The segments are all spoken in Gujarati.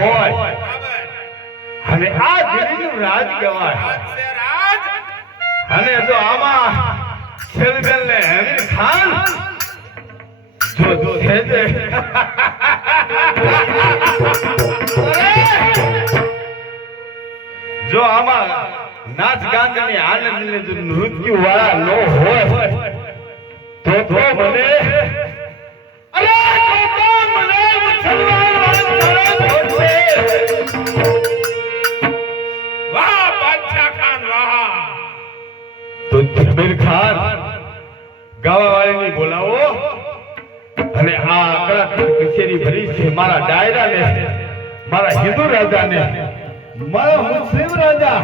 હોય અને આ દિલ્હીનું રાજ કહેવાય અને જો આમાં શેરગલ ને હમીર ખાન જો છે તે જો આમાં નાચ ગાન ને આનંદ ને જો નૃત્ય વાળા નો હોય તો મને અરે તો મને મુસલમાન વાહ બાદશાહ ખાન વાહ તો જમીર ખાન ગાવા વાળાને બોલાવો અને આ આકડા કચેરી ભરી છે મારા ડાયરા ને મારા હિન્દુ રાજા ને મારા મુસ્લિમ રાજા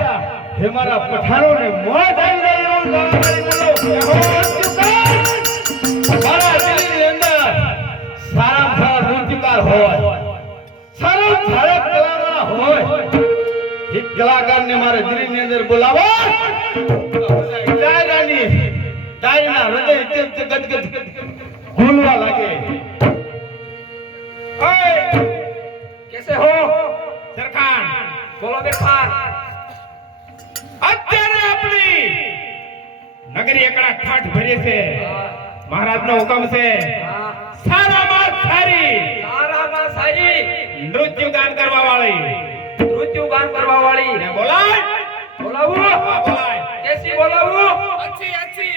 હે મારા પઠાણો ને મોત આવી જાય એવું ગાવા વાળી બોલો મારા દિલ્હીની અંદર સારા નૃત્યકાર હોય સારા કલાકાર હોય એક કલાકારને મારે દિલ્હીની અંદર બોલાવો ડાયરાના હૃદય ગદગદ ઘૂલવા લાગે ઓય કેસે હો સરખાન બોલો બેખાન અત્યારે આપણી નગરી એકડા ઠાઠ ભરી છે મહારાજનો હુકમ છે સારામાં સારી નૃત્ય ગાન કરવા વાળી ને બોલાય બોલાવું બોલાય કેસી બોલાવું अच्छी अच्छी